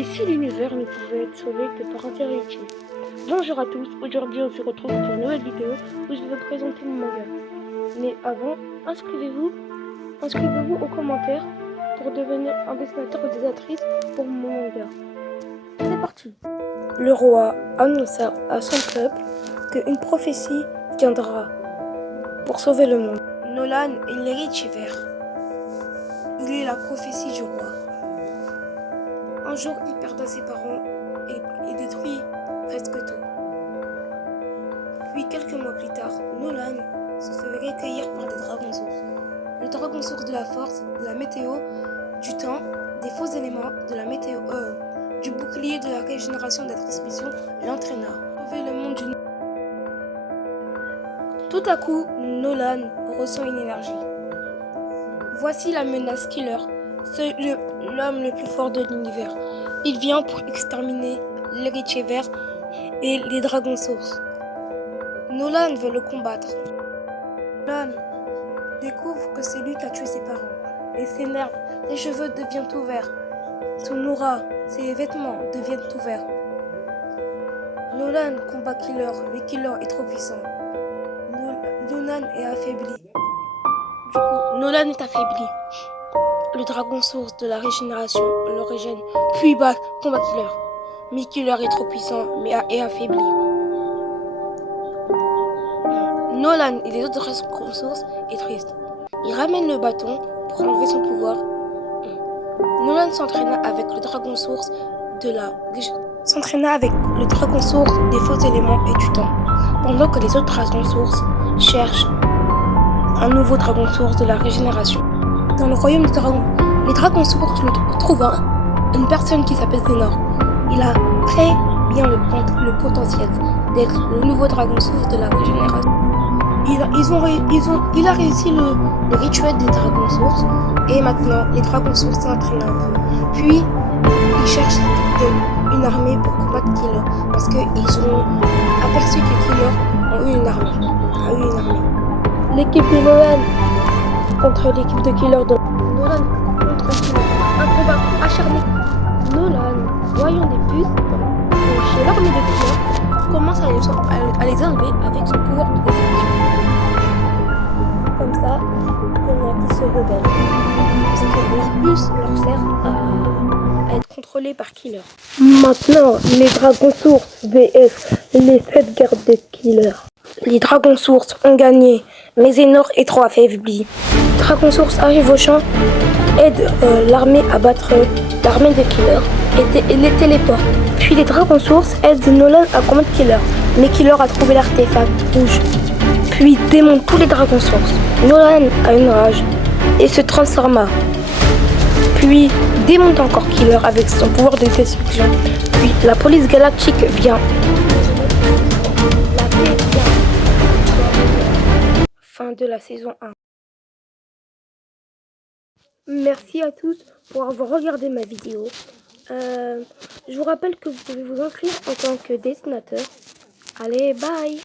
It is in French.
Et si l'univers ne pouvait être sauvé que par un seul outil? Bonjour à tous, aujourd'hui on se retrouve pour une nouvelle vidéo où je vais vous présenter mon manga. Mais avant, inscrivez-vous aux commentaires pour devenir un dessinateur ou dessinatrice pour mon manga. C'est parti. Le roi annonça à son peuple qu'une prophétie viendra pour sauver le monde. Nolan est l'héritier vert. Il est la prophétie du roi. Un jour, il perdra ses parents et détruit presque tout. Puis, quelques mois plus tard, Nolan se fait recueillir par des dragons sources. Le dragon source de la force, de la météo, du temps, des faux éléments, de la météo, du bouclier de la régénération de la transmission, l'entraîna. Sauver le monde du... Tout à coup, Nolan ressent une énergie. Voici la menace Killer, l'homme le plus fort de l'univers. Il vient pour exterminer l'héritier vert et les dragons sources. Nolan veut le combattre. Nolan découvre que c'est lui qui a tué ses parents. Il s'énerve, ses cheveux deviennent tout verts. Son aura, ses vêtements deviennent tout verts. Nolan combat Killer, mais Killer est trop puissant. Nolan est affaibli. Du coup, Nolan est affaibli. Le dragon source de la régénération le régène, puis combat Killer. Mais Killer est trop puissant, mais est affaibli. Nolan et les autres dragons sources est triste. Il ramène le bâton pour enlever son pouvoir. Nolan s'entraîna avec le dragon source des faux éléments et du temps, pendant que les autres dragons sources cherchent un nouveau dragon source de la régénération. Dans le royaume des dragons, les dragons sources trouvent une personne qui s'appelle Zénor. Il a très bien le potentiel d'être le nouveau dragon source de la régénération. Il a réussi le rituel des dragons sources et maintenant les dragons sources s'entraînent un peu. Puis ils cherchent une armée pour combattre Killer parce qu'ils ont aperçu que Killer a eu une armée. L'équipe de Nolan contre l'équipe de Killer de Nolan contre Killer. Un combat acharné. Nolan, voyant des puces chez l'armée de Killer, commence à les enlever avec son pouvoir de défense. Comme ça, il y en a qui se rebellent. Parce que leur puce leur sert à être contrôlés par Killer. Maintenant, les dragons sources vs les 7 gardes de Killer. Les dragons sources ont gagné, mais Zénor est trop affaibli. Les dragons sources arrivent au champ, aident l'armée à battre l'armée de Killer et les téléportent. Puis les dragons sources aident Nolan à combattre Killer, mais Killer a trouvé l'artefact rouge. Puis démonte tous les dragons sources. Nolan a une rage et se transforma. Puis démonte encore Killer avec son pouvoir de destruction. Puis la police galactique vient. La paix vient. Fin de la saison 1. Merci à tous pour avoir regardé ma vidéo. Je vous rappelle que vous pouvez vous inscrire en tant que dessinateur. Allez, bye!